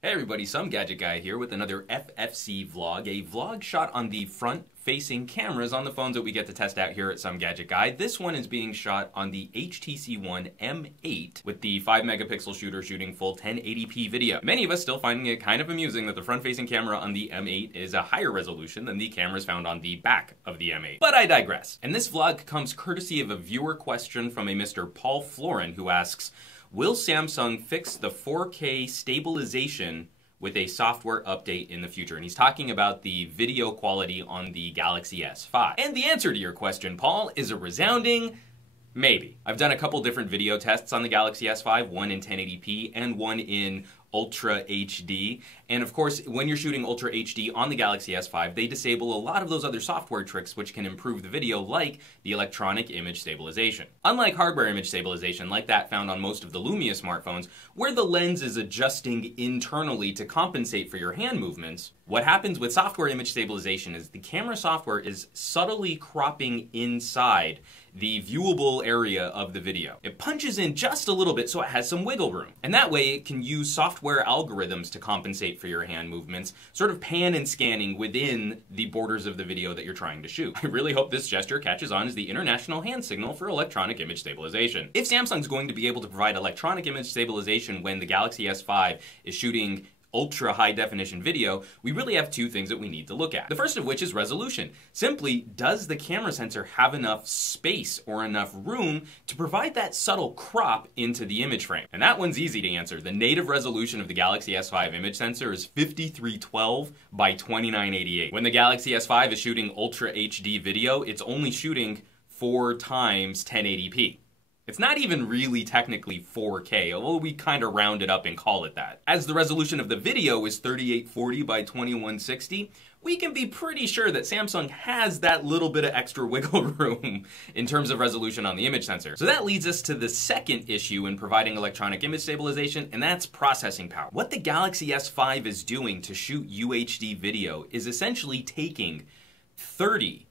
Hey everybody, Some Gadget Guy here with another FFC vlog, a vlog shot on the front-facing cameras on the phones that we get to test out here at Some Gadget Guy. This one is being shot on the HTC One M8 with the 5 megapixel shooter shooting full 1080p video. Many of us still finding it kind of amusing that the front-facing camera on the M8 is a higher resolution than the cameras found on the back of the M8. But I digress. And this vlog comes courtesy of a viewer question from a Mr. Paul Florin who asks, will Samsung fix the 4K stabilization with a software update in the future? And he's talking about the video quality on the Galaxy S5. And the answer to your question, Paul, is a resounding maybe. I've done a couple different video tests on the Galaxy S5, one in 1080p and one in Ultra HD. And of course, when you're shooting Ultra HD on the Galaxy S5, they disable a lot of those other software tricks which can improve the video, like the electronic image stabilization. Unlike hardware image stabilization, like that found on most of the Lumia smartphones, where the lens is adjusting internally to compensate for your hand movements, what happens with software image stabilization is the camera software is subtly cropping inside the viewable area of the video. It punches in just a little bit so it has some wiggle room. And that way it can use software algorithms to compensate for your hand movements, sort of pan and scanning within the borders of the video that you're trying to shoot. I really hope this gesture catches on as the international hand signal for electronic image stabilization. If Samsung's going to be able to provide electronic image stabilization when the Galaxy S5 is shooting ultra high definition video, we really have two things that we need to look at. The first of which is resolution. Simply, does the camera sensor have enough space or enough room to provide that subtle crop into the image frame? And that one's easy to answer. The native resolution of the Galaxy S5 image sensor is 5312 by 2988. When the Galaxy S5 is shooting Ultra HD video, it's only shooting 4 times 1080p. It's not even really technically 4K, although we kind of round it up and call it that. As the resolution of the video is 3840 by 2160, we can be pretty sure that Samsung has that little bit of extra wiggle room in terms of resolution on the image sensor. So that leads us to the second issue in providing electronic image stabilization, and that's processing power. What the Galaxy S5 is doing to shoot UHD video is essentially taking 30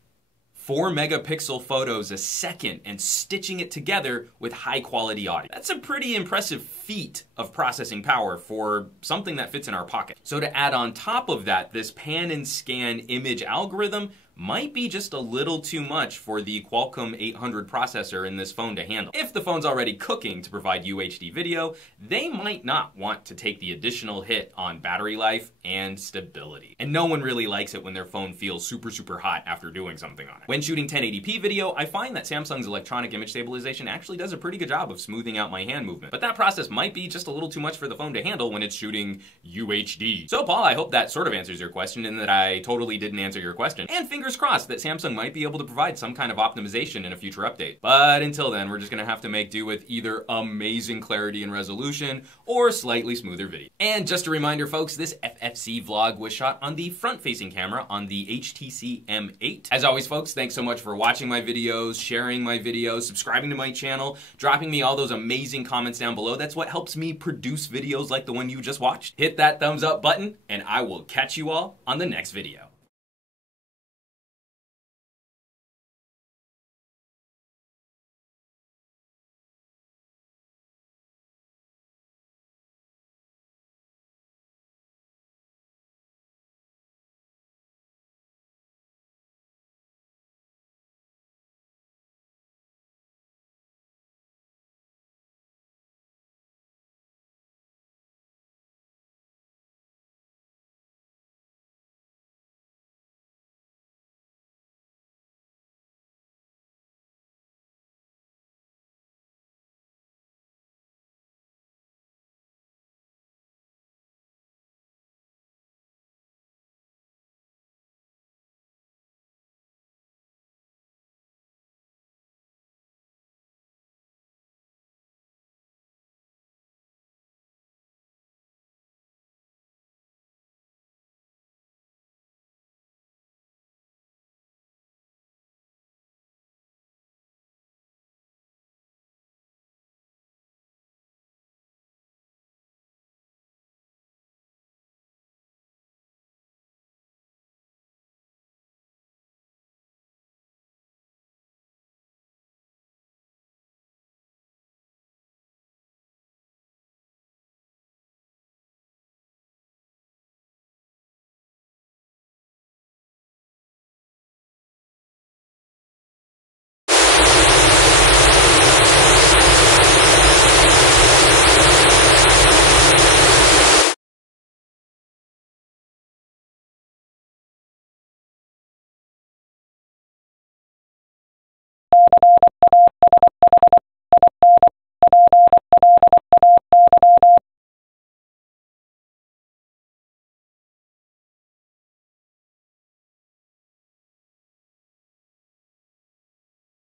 4 megapixel photos a second and stitching it together with high quality audio. That's a pretty impressive feat of processing power for something that fits in our pocket. So to add on top of that, this pan and scan image algorithm might be just a little too much for the Qualcomm 800 processor in this phone to handle. If the phone's already cooking to provide UHD video, they might not want to take the additional hit on battery life and stability. And no one really likes it when their phone feels super hot after doing something on it. When shooting 1080p video, I find that Samsung's electronic image stabilization actually does a pretty good job of smoothing out my hand movement. But that process might be just a little too much for the phone to handle when it's shooting UHD. So Paul, I hope that sort of answers your question and that I totally didn't answer your question. And fingers crossed that Samsung might be able to provide some kind of optimization in a future update. But until then, we're just gonna have to make do with either amazing clarity and resolution or slightly smoother video. And just a reminder, folks, this FFC vlog was shot on the front-facing camera on the HTC M8. As always, folks, thanks so much for watching my videos, sharing my videos, subscribing to my channel, dropping me all those amazing comments down below. That's what helps me produce videos like the one you just watched. Hit that thumbs up button, and I will catch you all on the next video.